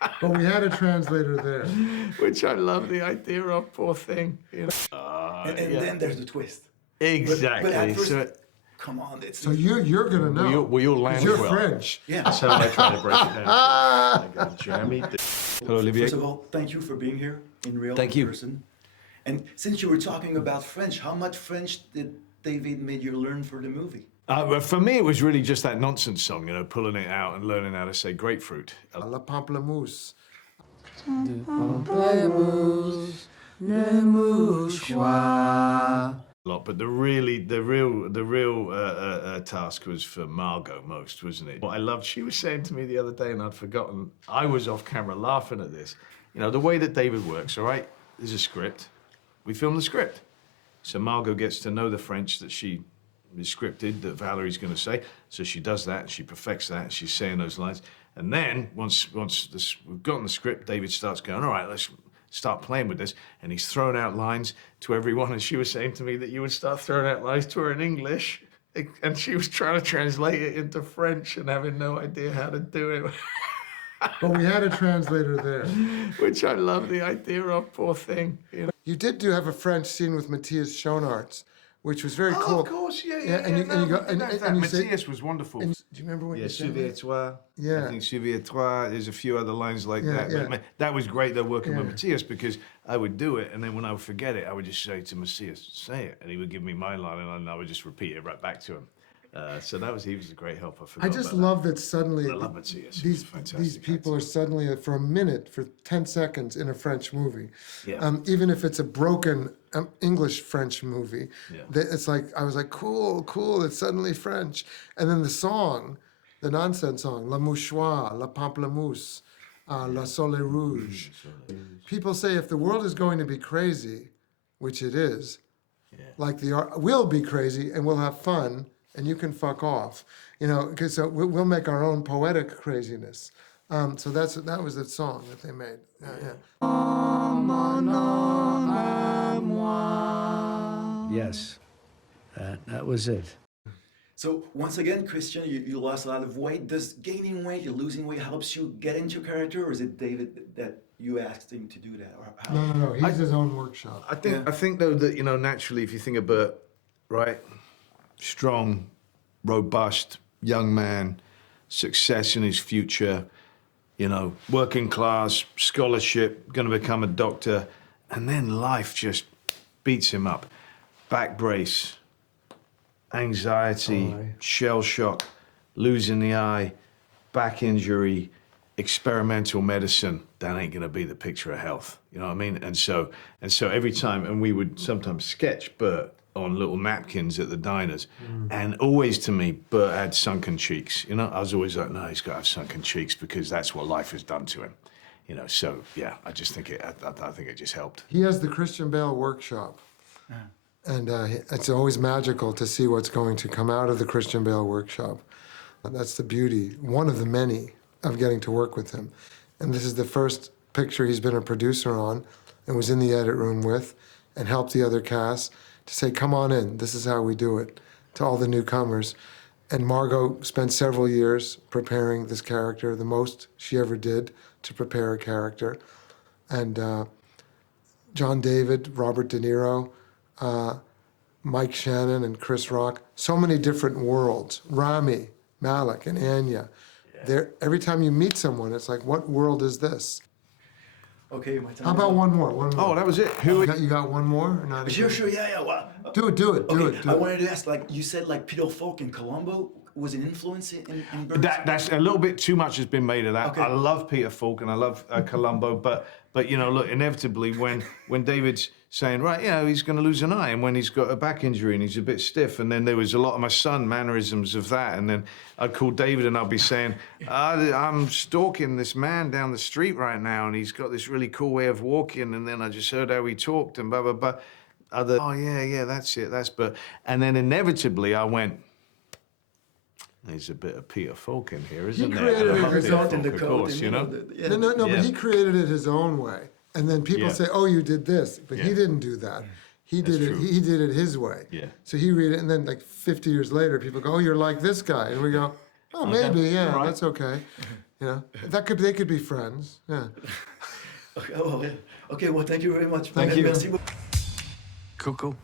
But we had a translator there. Which I love the idea of, poor thing. You know? And then there's the twist. Exactly. But at first, So, come on, it's So you're gonna know. we all 'cause land you're well. French. yeah. That's how I try to break it down. Like Jeremy. Hello, Olivier. First of all, thank you for being here in real Thank you. person. And since you were talking about French, how much French did David made you learn for the movie? Well, for me, it was really just that nonsense song, you know, pulling it out and learning how to say grapefruit. La pamplemousse. A lot, but the real task was for Margot most, wasn't it? What I loved, she was saying to me the other day, and I'd forgotten, I was off camera laughing at this. You know, the way that David works, all right? There's a script. We film the script. So Margot gets to know the French that she is scripted, that Valerie's going to say. So she does that, and she perfects that, and she's saying those lines. And then, once we've gotten the script, David starts going, all right, let's start playing with this. And he's throwing out lines to everyone. And she was saying to me that you would start throwing out lines to her in English. And she was trying to translate it into French and having no idea how to do it. But we had a translator there. Which I love the idea of, poor thing. You know? You did have a French scene with Matthias Schoenaerts, which was very cool. Of course, yeah. And you go, and you say, Matthias was wonderful. do you remember what you said? Souviens-toi. Yeah. I think Souviens-toi. There's a few other lines like Yeah, that. yeah. But that was great though, working with Yeah. Matthias, because I would do it, and then when I would forget it, I would just say to Matthias, say it, and he would give me my line, and I would just repeat it right back to him. So he was a great help. I just love that suddenly I love Matthias. He's these a fantastic these people are suddenly for a minute, for 10 seconds in a French movie. Yeah. Even if it's a broken English French movie, Yeah. it's like I was like, cool, it's suddenly French. And then the song, the nonsense song, La Mouchoir, La Pamplemousse, La Soleil Rouge. People say if the world is going to be crazy, which it is, like we'll be crazy and we'll have fun. And you can fuck off, you know, because so we'll make our own poetic craziness. So that was the song that they made. Yes, that was it. So once again, Christian, you lost a lot of weight. Does gaining weight, you're losing weight, helps you get into character, or is it David that you asked him to do that? Or how? No. He's his own workshop. I think though that, you know, naturally, if you think of Bert, right? Strong, robust, young man, success in his future, you know, working class, scholarship, going to become a doctor, and then life just beats him up. Back brace, anxiety, shell shock, losing the eye, back injury, experimental medicine. That ain't going to be the picture of health. You know what I mean? And so every time, and we would sometimes sketch Bert on little napkins at the diners. And always to me, Bert had sunken cheeks. You know, I was always like, no, he's got to have sunken cheeks because that's what life has done to him. You know, so yeah, I just think I think it just helped. He has the Christian Bale workshop. And it's always magical to see what's going to come out of the Christian Bale workshop. And that's the beauty, one of the many, of getting to work with him. And this is the first picture he's been a producer on and was in the edit room with and helped the other cast to say, come on in, this is how we do it, to all the newcomers. And Margot spent several years preparing this character, the most she ever did to prepare a character. And John David, Robert De Niro, Mike Shannon and Chris Rock, so many different worlds. Rami, Malek, and Anya. Every time you meet someone, it's like, what world is this? Okay, my time. How about one more? One more. Oh, that was it. You got one more? Or not Sure, again? yeah. Well, Do it. I wanted to ask, like, you said, like, Peter Falk in Columbo was an influence in Bert's? That's a little bit too much has been made of that. Okay. I love Peter Falk and I love Columbo, but you know, look, inevitably when David's saying, right, you know, he's going to lose an eye, and when he's got a back injury and he's a bit stiff, and then there was a lot of my son mannerisms of that, and then I'd call David and I'd be saying, I'm stalking this man down the street right now, and he's got this really cool way of walking, and then I just heard how he talked and blah blah blah. Oh yeah, that's it, and then inevitably I went, there's a bit of Peter Falk in here, isn't there? created And I love his Peter own- Falk, in the of coat, course, and, you know. No, Yeah. but he created it his own way. And then people Yeah. say, oh, you did this, but he Yeah. didn't do that. He That's did it. true. He did it his way. Yeah. So he read it, and then like 50 years later, people go, "Oh, you're like this guy," and we go, "Oh, maybe, yeah, All right. that's okay." You know, they could be friends. Yeah. Okay, well, thank you very much. Thank you. Merci beaucoup. Cuckoo.